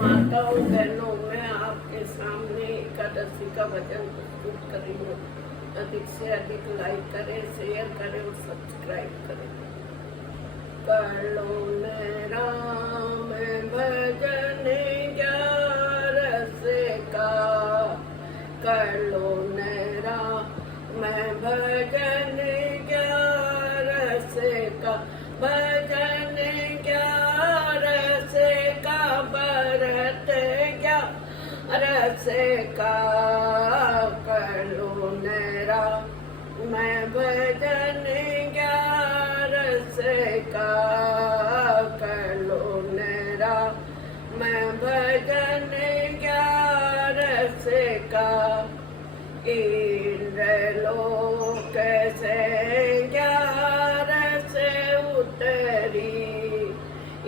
माताओं बहनों, मैं आपके सामने एकादशी का भजन प्रस्तुत करी हूँ। अधिक से अधिक लाइक करें, शेयर करें और सब्सक्राइब करें। कर लो न राम भजन 11 का, कर लो न राम भजन 11 का, भजन 11 का, बरत 11 का, कर लो न राम भजन 11 का, कर लो न राम भजन 11 का। इंद्रलोक से 11 उतरी,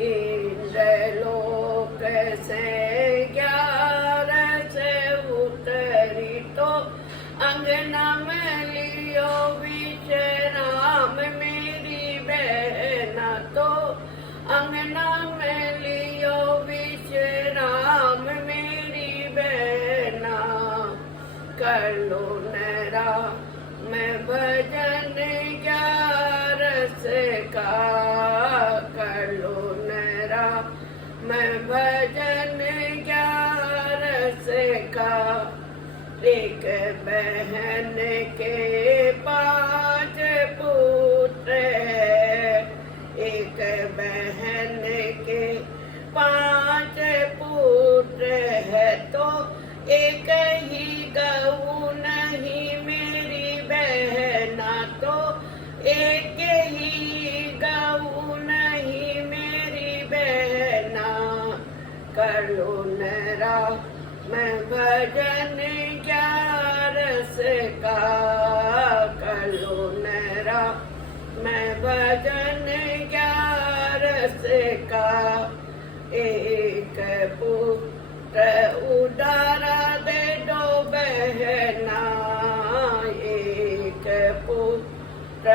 इंद्रलोक से 11 उतरी, तो अंगना में लियो विश्राम मेरी बहना, तो अंगना में लियो विश्राम मेरी बहना। कर लो न राम भजन 11 का, कर लो न राम भजन 11 का। एक बहन के 5 पुत्र है, एक बहन के 5 पुत्र है, तो एक ही गऊ नहीं मेरी बहना, तो एक ही गऊ नहीं मेरी बहना। कर लो न राम भजन 11 का, कर लो न राम भजन 11 का। एक पुत्र उदारा दे दो बहना, एक पुत्र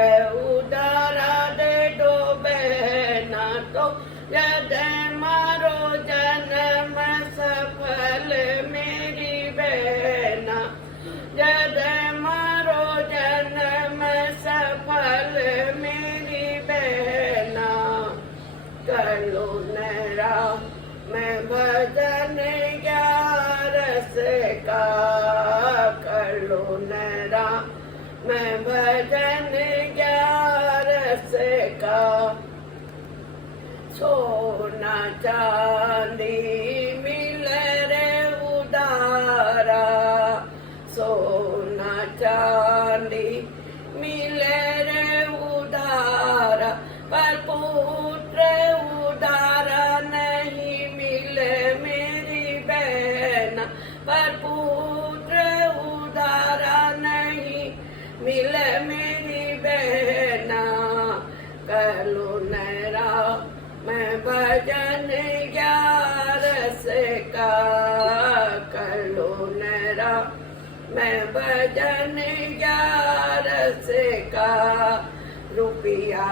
उदारा दे दो बहना, तो यदि मारो जन्म सफल मेरी बहना, यदि मारो जन्म सफल मेरी बहना। कर लो न राम भजन 11 का, कर लो न राम भजन 11 का। सोना चांदी मिले रे उदारा, सोना चांदी मिले रे उदारा, पर पुत्र उदारा नहीं मिले मेरी बहना, पर पुत्र उदारा नहीं मिले मेरी बहना। कर लो न राम भजन 11 का, कर लो न राम भजन 11 का। रुपया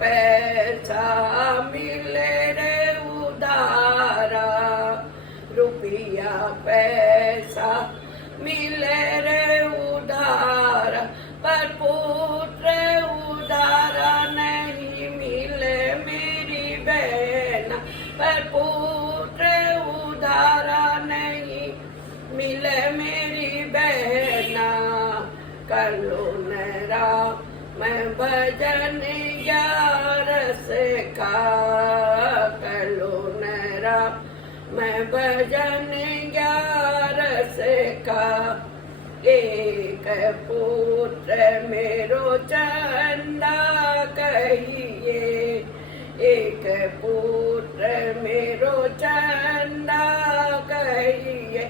पैसा मिले रे उधारा, रुपया पैसा मिले रे उधारा, पर पुत्र उधारा नहीं मिले मेरी बहना, पर पुत्र उधारा नहीं मिले मेरी बहना। कर लो न राम भजन 11 का, कर लो न राम भजन 11 का। एक पुत्र मेरो चंदा कहिए, एक पुत्र मेरो चंदा कहिए,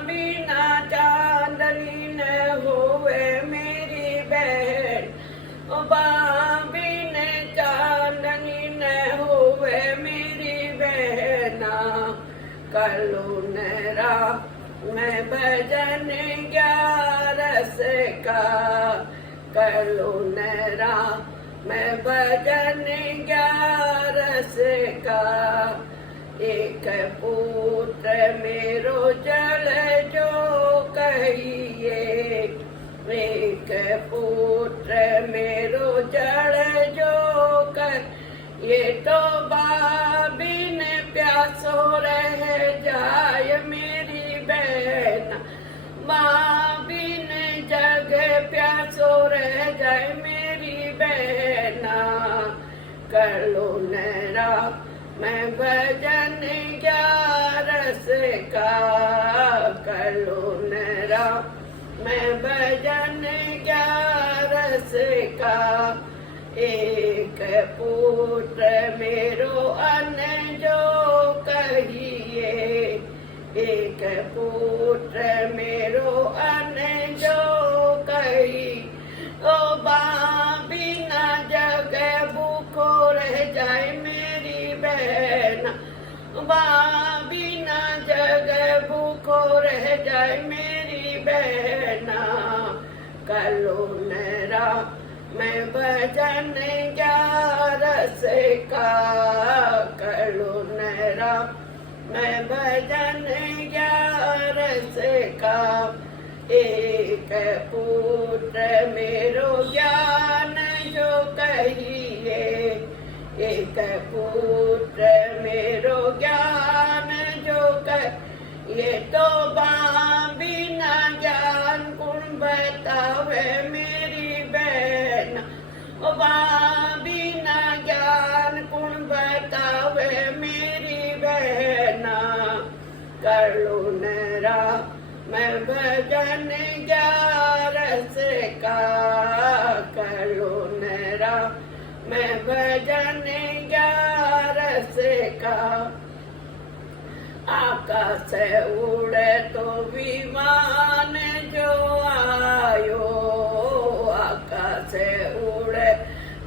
बिना चांदनी न होवे मेरी बहन, बिन चांदनी न होवे मेरी बहना। कर लो न राम भजन 11 का, कर लो न राम भजन 11 का। एक पुत्र मेरो जल जो कहिए, एक पुत्र मेरो जल जो कह, ये तो बिन प्यासो रह जाय मेरी बहन, माँ बिन जग प्यासो रह जाए मेरी बहना। कर लो नैरा मैं भजन ग्यारस का, कर लो नैरा मैं भजन ग्यारस का। एक पुत्र मेरो अन्न जो कहिए, एक पुत्र मेरो अन्न जो कही, ओ बिना जग भूखो रह जाए मेरी बहन, बिना जग भूखो रह जाए मेरी बहना। कलो नैरा मैं भजन ग्यारस का, कलो नैरा मैं भजन ग्यारस का। एक पुत्र मेरो ज्ञान जो कहिए, एक पुत्र मेरो ज्ञान जो कह, ये तो बिना ज्ञान कुण बतावे मेरी बहन, बिना ज्ञान कुण बतावे मेरी बहना। कर लो नैरा मैं भजन ग्यारस का, कर लो नैरा मैं भजन ग्यारस का। आकाश उड़े तो विमान जो आयो, आकाश उड़े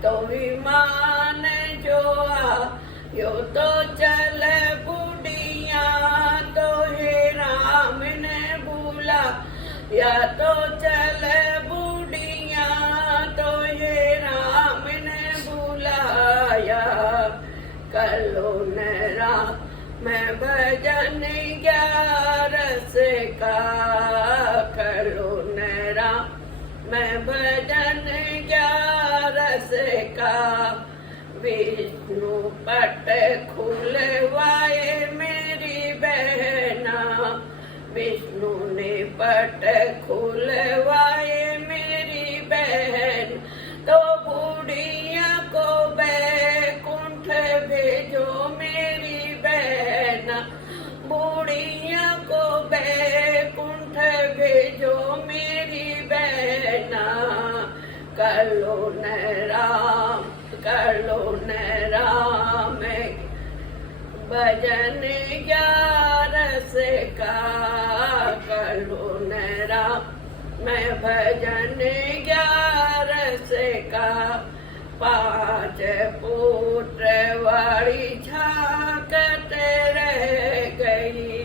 तो विमान जो आयो, तो चल बुढ़िया तो हे राम ने भूला, या तो चल बुढ़िया तो हे राम ने बुलाया। कर लो नैरा मैं भजन ग्यारस का, कर लो नैरा मैं भजन ग्यारस का। विष्णु पट खुलवाए मेरी बहना, विष्णु ने पट खुलवाए मेरी बहन, तो बूढ़िया को बैकुंठ भेजो मेरी बहना, बूढ़िया को बैकुंठ भेजो मेरी बहना। कर लो नैरा, कर लो नैरा मैं भजन ग्यारस का, कर लो नैरा मैं भजन ग्यारस का। पांच पुत्र वाली झांकत रह गई,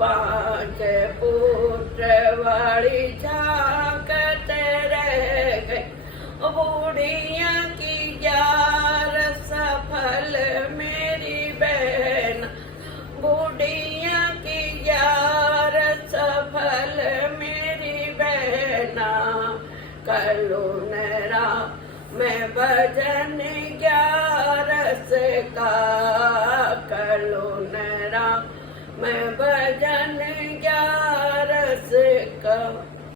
पांच पुत्र वाली झांकत रह गई, बूढ़िया की ग्यार सफल मेरी बहन, बूढ़िया की ग्यार सफल मेरी बहना। कर लो नैरा मैं भजन ग्यारस का, कर लो नैरा मैं भजन ग्यारस का।